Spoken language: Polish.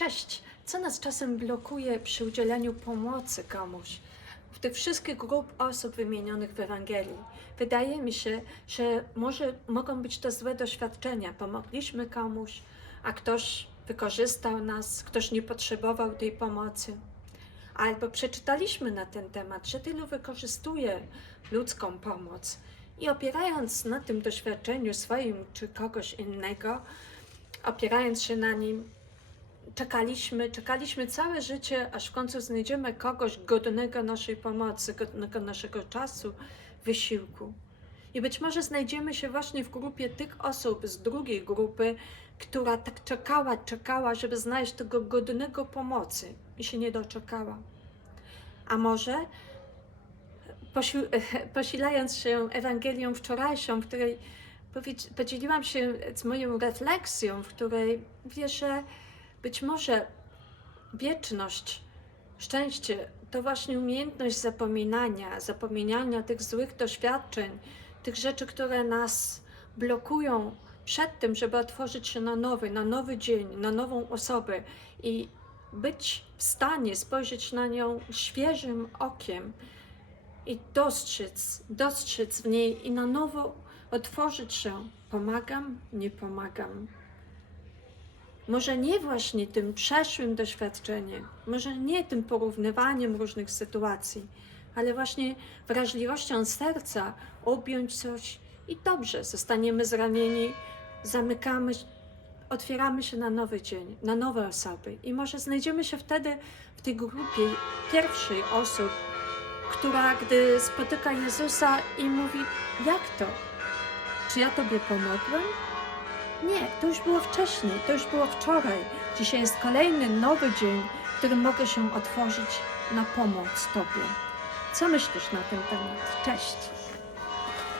Cześć! Co nas czasem blokuje przy udzieleniu pomocy komuś? W tych wszystkich grup osób wymienionych w Ewangelii. Wydaje mi się, że może mogą być to złe doświadczenia. Pomogliśmy komuś, a ktoś wykorzystał nas, ktoś nie potrzebował tej pomocy. Albo przeczytaliśmy na ten temat, że tylu wykorzystuje ludzką pomoc i opierając na tym doświadczeniu swoim czy kogoś innego, opierając się na nim, czekaliśmy, czekaliśmy całe życie, aż w końcu znajdziemy kogoś godnego naszej pomocy, godnego naszego czasu, wysiłku. I być może znajdziemy się właśnie w grupie tych osób z drugiej grupy, która tak czekała, czekała, żeby znaleźć tego godnego pomocy i się nie doczekała. A może posilając się Ewangelią wczorajszą, w której podzieliłam się z moją refleksją, w której wierzę, być może wieczność, szczęście to właśnie umiejętność zapominania, zapominania tych złych doświadczeń, tych rzeczy, które nas blokują przed tym, żeby otworzyć się na nowy, na nowy dzień, na nową osobę i być w stanie spojrzeć na nią świeżym okiem i dostrzec, dostrzec w niej i na nowo otworzyć się. Pomagam, nie pomagam. Może nie właśnie tym przeszłym doświadczeniem, może nie tym porównywaniem różnych sytuacji, ale właśnie wrażliwością serca objąć coś i dobrze, zostaniemy zranieni, zamykamy, otwieramy się na nowy dzień, na nowe osoby i może znajdziemy się wtedy w tej grupie pierwszej osób, która gdy spotyka Jezusa i mówi, jak to? Czy ja Tobie pomogłem? Nie, to już było wcześniej, to już było wczoraj. Dzisiaj jest kolejny nowy dzień, w którym mogę się otworzyć na pomoc Tobie. Co myślisz na ten temat? Cześć!